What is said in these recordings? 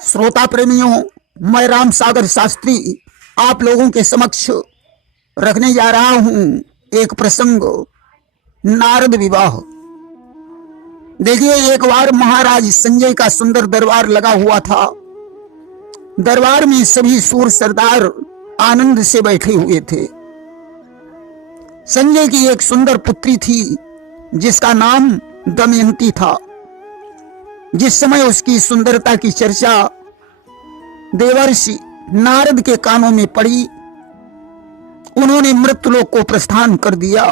श्रोता प्रेमियों, मैं राम सागर शास्त्री आप लोगों के समक्ष रखने जा रहा हूं एक प्रसंग, नारद विवाह। देखिए, एक बार महाराज संजय का सुंदर दरबार लगा हुआ था। दरबार में सभी सूर सरदार आनंद से बैठे हुए थे। संजय की एक सुंदर पुत्री थी जिसका नाम दमयंती था। जिस समय उसकी सुंदरता की चर्चा देवर्षि नारद के कानों में पड़ी, उन्होंने मृत्युलोक को प्रस्थान कर दिया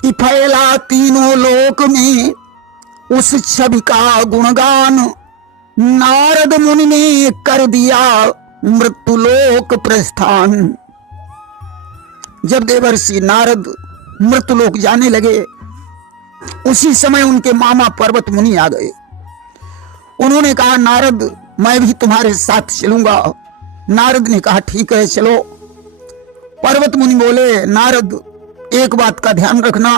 कि फैला तीनों लोक में उस छवि का गुणगान। नारद मुनि ने कर दिया मृत्युलोक प्रस्थान। जब देवर्षि नारद मृत्युलोक जाने लगे, उसी समय उनके मामा पर्वत मुनि आ गए। उन्होंने कहा, नारद, मैं भी तुम्हारे साथ चलूंगा। नारद ने कहा, ठीक है, चलो। पर्वत मुनि बोले, नारद, एक बात का ध्यान रखना,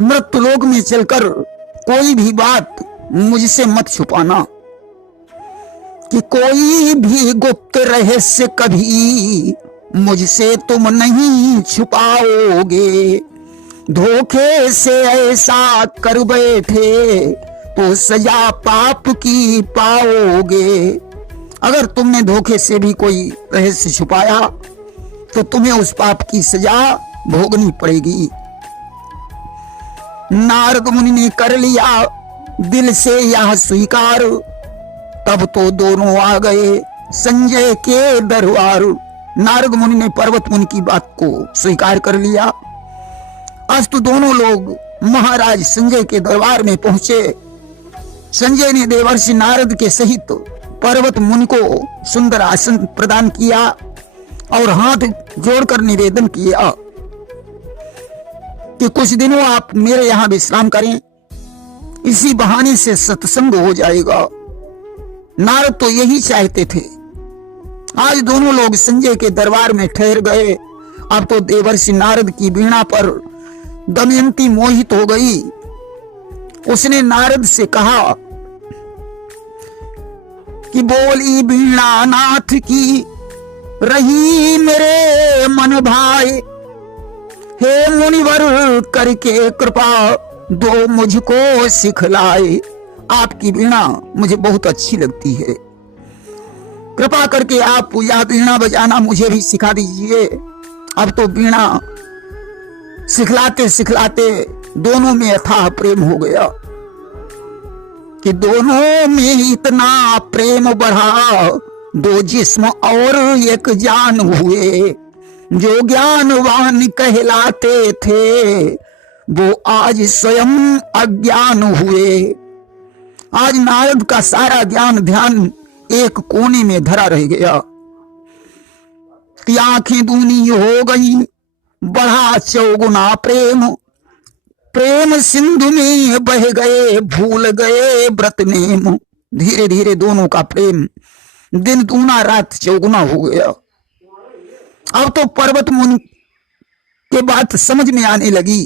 मृत्युलोक में चलकर कोई भी बात मुझसे मत छुपाना, कि कोई भी गुप्त रहस्य कभी मुझसे तुम नहीं छुपाओगे। धोखे से ऐसा कर बैठे तो सजा पाप की पाओगे। अगर तुमने धोखे से भी कोई रहस्य छुपाया तो तुम्हें उस पाप की सजा भोगनी पड़ेगी। नारद मुनि ने कर लिया दिल से यह स्वीकार। तब तो दोनों आ गए संजय के दरबार। नारद मुनि ने पर्वत मुनि की बात को स्वीकार कर लिया। अस्तु दोनों लोग महाराज संजय के दरबार में पहुंचे। संजय ने देवर्षि नारद के सहित पर्वत मुनि को सुंदर आसन प्रदान किया और हाथ जोड़कर निवेदन किया कि कुछ दिनों आप मेरे यहां विश्राम करें, इसी बहाने से सत्संग हो जाएगा। नारद तो यही चाहते थे। आज दोनों लोग संजय के दरबार में ठहर गए। अब तो देवर्षि नारद की वीणा पर दमयंती मोहित हो गई। उसने नारद से कहा कि बोली वीणा नाथ की रही मेरे मन भाई। हे मुनिवर, करके कृपा दो मुझको सिखलाए। आपकी वीणा मुझे बहुत अच्छी लगती है, कृपा करके आप यह वीणा बजाना मुझे भी सिखा दीजिए। अब तो वीणा सिखलाते सिखलाते दोनों में अथाह प्रेम हो गया कि दोनों में इतना प्रेम बढ़ा, दो जिस्म और एक जान हुए। जो ज्ञानवान कहलाते थे वो आज स्वयं अज्ञान हुए। आज नारद का सारा ज्ञान ध्यान एक कोने में धरा रह गया कि आंखें दूनी हो गई, बढ़ा चौगुना प्रेम। प्रेम सिंधु में बह गए, भूल गए व्रत नेम। धीरे धीरे दोनों का प्रेम दिन दूना रात चौगुना हो गया। अब तो पर्वत मुनि के बात समझ में आने लगी।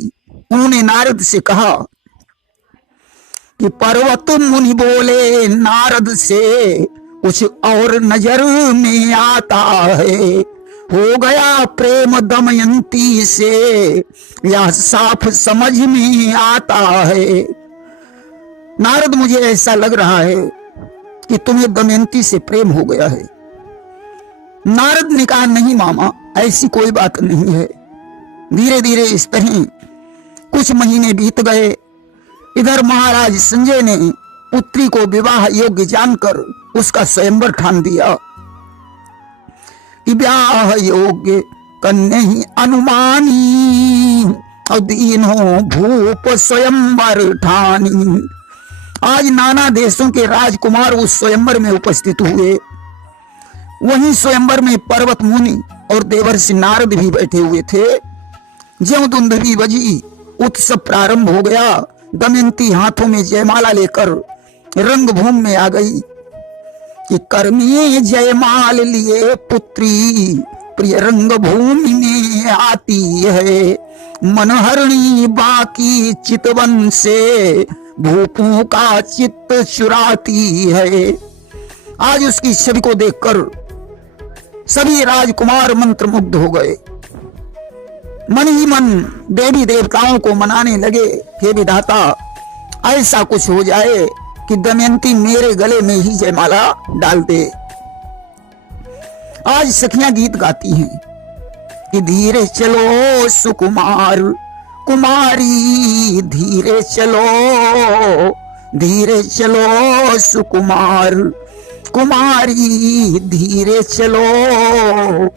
उन्होंने नारद से कहा कि पर्वत मुनि बोले नारद से, कुछ और नजर में आता है। हो गया प्रेम दमयंती से, यह साफ समझ में आता है। नारद, मुझे ऐसा लग रहा है कि तुम्हें दमयंती से प्रेम हो गया है। नारद ने कहा, नहीं मामा, ऐसी कोई बात नहीं है। धीरे धीरे इस तरह कुछ महीने बीत गए। इधर महाराज संजय ने पुत्री को विवाह योग्य जानकर उसका स्वयंवर ठान दिया कि ब्याह योग्य कन्या ही अनुमानी, और दीनों भूप स्वयंवर ठानी। आज नाना देशों के राजकुमार उस स्वयंवर में उपस्थित हुए। वहीं स्वयंवर में पर्वत मुनि और देवर्षि नारद भी बैठे हुए थे। ज्यों दुंदुभी बजी, उत्सव प्रारंभ हो गया। दमयंती हाथों में जयमाला लेकर रंगभूमि में आ गई कि कर्मी जयमाल लिए पुत्री प्रिय रंगभूमि में आती है। मनहरणी बाकी चितवन से भूपों का चित्त चुराती है। आज उसकी छवि को देखकर सभी राजकुमार मंत्रमुग्ध हो गए। मन ही मन देवी देवताओं को मनाने लगे, हे विधाता ऐसा कुछ हो जाए कि दमयंती मेरे गले में ही जयमाला डाल दे। आज सखियां गीत गाती हैं कि धीरे चलो सुकुमार कुमारी, धीरे चलो सुकुमार कुमारी, धीरे चलो।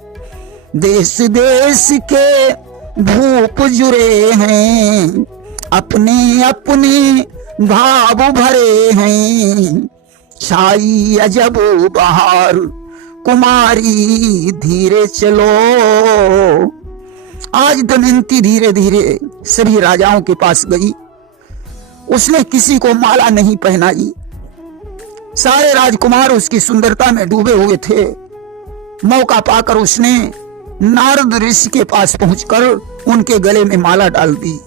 देश देश के भूप जुड़े हैं, अपने अपने भाव भरे हैं, छाई अजब बहार कुमारी, धीरे चलो। आज दमयंती धीरे धीरे सभी राजाओं के पास गई। उसने किसी को माला नहीं पहनाई। सारे राजकुमार उसकी सुंदरता में डूबे हुए थे। मौका पाकर उसने नारद ऋषि के पास पहुंचकर उनके गले में माला डाल दी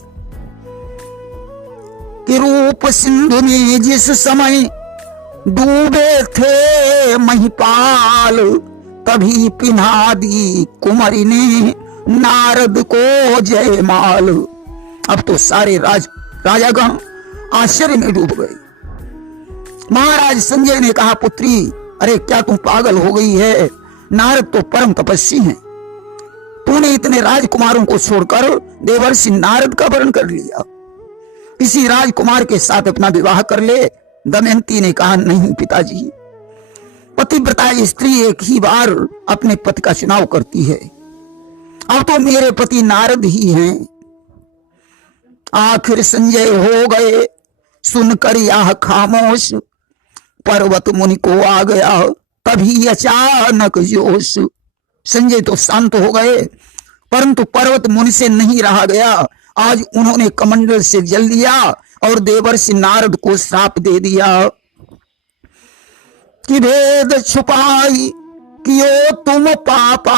कि रूप सिंधु में जिस समय डूबे थे महिपाल, तभी पिन्हा दी कुंवरी ने नारद को जयमाल। अब तो सारे राजागण आश्चर्य में डूब गए। महाराज संजय ने कहा, पुत्री अरे क्या तुम पागल हो गई है? नारद तो परम तपस्वी हैं। तूने इतने राजकुमारों को छोड़कर देवर्षि नारद का वर्ण कर लिया। किसी राजकुमार के साथ अपना विवाह कर ले। दमयंती ने कहा, नहीं पिताजी, पतिव्रता स्त्री एक ही बार अपने पति का चुनाव करती है। अब तो मेरे पति नारद ही हैं। आखिर संजय हो गए सुनकर यह खामोश, पर्वत मुनि को आ गया तभी अचानक जोश। संजय तो शांत हो गए, परंतु पर्वत मुनि से नहीं रहा गया। आज उन्होंने कमंडल से जल लिया और देवर्षि नारद को श्राप दे दिया कि भेद छुपाई कियो तुम पापा,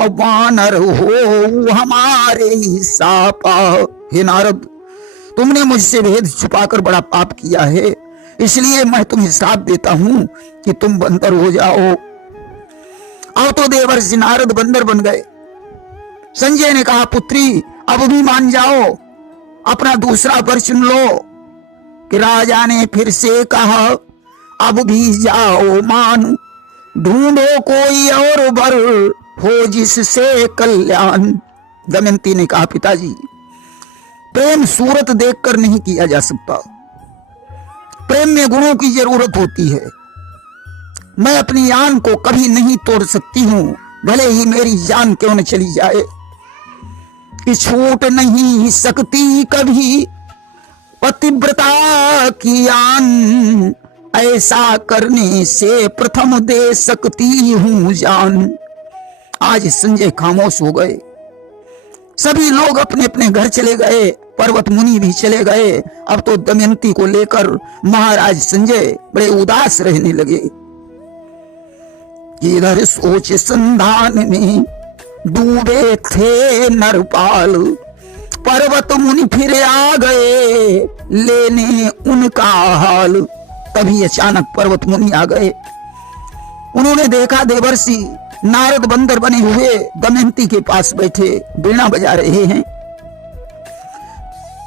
और वानर हो हमारे ही सापा। हे नारद, तुमने मुझसे भेद छुपाकर बड़ा पाप किया है, इसलिए मैं तुम्हें श्राप देता हूं कि तुम बंदर हो जाओ। अब तो देवर्षि नारद बंदर बन गए। संजय ने कहा, पुत्री अब भी मान जाओ, अपना दूसरा वर चुन लो। कि राजा ने फिर से कहा, अब भी जाओ मान, ढूंढो कोई और वर हो जिससे कल्याण। दमयंती ने कहा, पिताजी प्रेम सूरत देखकर नहीं किया जा सकता, प्रेम में गुणों की जरूरत होती है। मैं अपनी जान को कभी नहीं तोड़ सकती हूं, भले ही मेरी जान क्यों न चली जाए। कि छूट नहीं सकती कभी पतिव्रता की आन, ऐसा करने से प्रथम दे सकती हूं जान। आज संजय खामोश हो गए। सभी लोग अपने अपने घर चले गए, पर्वत मुनि भी चले गए। अब तो दमयंती को लेकर महाराज संजय बड़े उदास रहने लगे। इधर सोच संधान में डूबे थे नरपाल, पर्वत मुनि फिर आ गए लेने उनका हाल। तभी अचानक पर्वत मुनि आ गए। उन्होंने देखा देवर्षि नारद बंदर बने हुए दमयंती के पास बैठे वीणा बजा रहे हैं।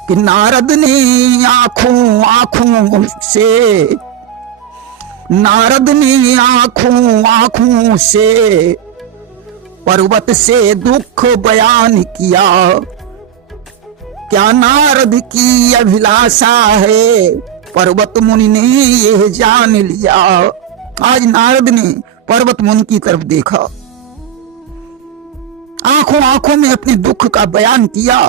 कि नारद ने आंखों से पर्वत से दुख बयान किया। क्या नारद की अभिलाषा है, पर्वत मुनि ने यह जान लिया। आज नारद ने पर्वत मुनि की तरफ देखा, आंखों आंखों में अपने दुख का बयान किया।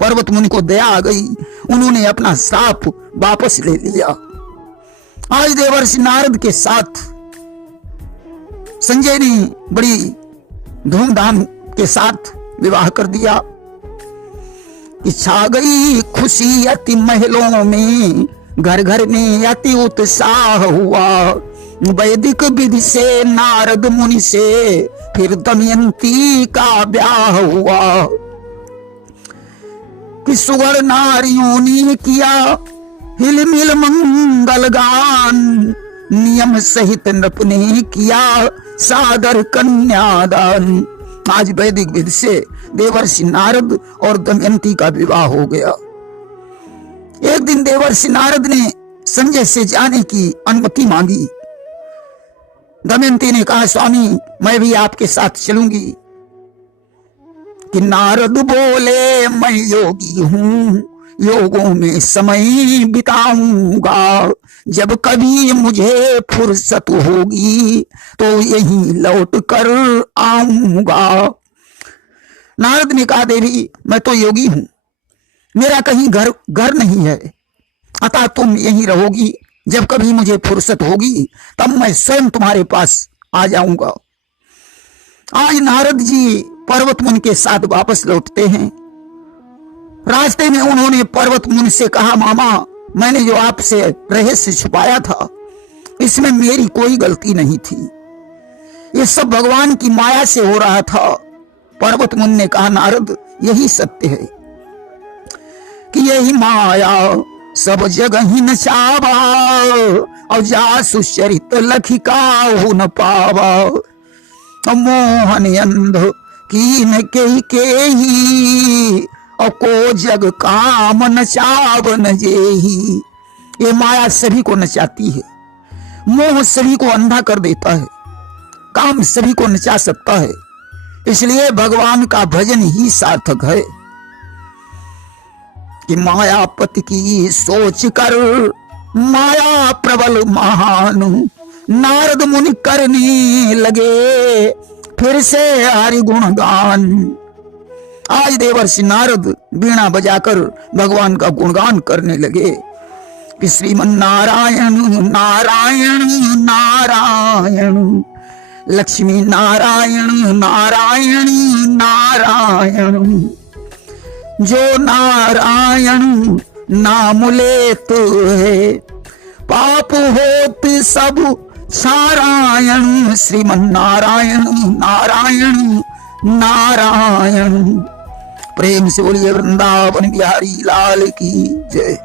पर्वत मुनि को दया आ गई, उन्होंने अपना श्राप वापस ले लिया। आज देवर्षि नारद के साथ संजय ने बड़ी धूमधाम के साथ विवाह कर दिया। छा गई खुशी अति महलों में, घर घर में अति उत्साह हुआ। वैदिक विधि से नारद मुनि से फिर दमयंती का ब्याह हुआ। कि सुगढ़ नारियों ने किया हिलमिल मंगल गान, नियम सहित नृप ने किया सादर कन्यादान। आज वैदिक विधि से देवर्षि नारद और दमयंती का विवाह हो गया। एक दिन देवर्षि नारद ने संजय से जाने की अनुमति मांगी। दमयंती ने कहा, स्वामी मैं भी आपके साथ चलूंगी। कि नारद बोले, मैं योगी हूं, योगों में समय बिताऊंगा, जब कभी मुझे फुर्सत होगी तो यहीं लौट कर आऊंगा। नारद ने कहा, देवी मैं तो योगी हूं, मेरा कहीं घर नहीं है, अतः तुम यहीं रहोगी, जब कभी मुझे फुर्सत होगी तब मैं स्वयं तुम्हारे पास आ जाऊंगा। आज नारद जी पर्वत मुनि के साथ वापस लौटते हैं। रास्ते में उन्होंने पर्वत मुनि से कहा, मामा मैंने जो आपसे रहस्य छुपाया था इसमें मेरी कोई गलती नहीं थी, ये सब भगवान की माया से हो रहा था। पर्वत मुनि ने कहा, नारद यही सत्य है कि यही माया सब जगह ही नचावा, और जासु चरित लखिका हो न पावा, मोहन अंध कीन के ही, और को जग काम नचाव न जेही। ये माया सभी को नचाती है, मोह सभी को अंधा कर देता है, काम सभी को नचा सकता है, इसलिए भगवान का भजन ही सार्थक है। कि मायापति की सोच कर माया प्रबल महान, नारद मुनि करने लगे फिर से हरि गुणगान। आज देवर्षि नारद वीणा बजाकर भगवान का गुणगान करने लगे कि श्रीमन नारायण नारायण नारायण, लक्ष्मी नारायण नारायण नारायण, जो नारायण नाम लेते है पाप होत सब सारायण। श्रीमन नारायण नारायण नारायण। प्रेम से बोलिए वृंदावन बिहारी लाल की जय।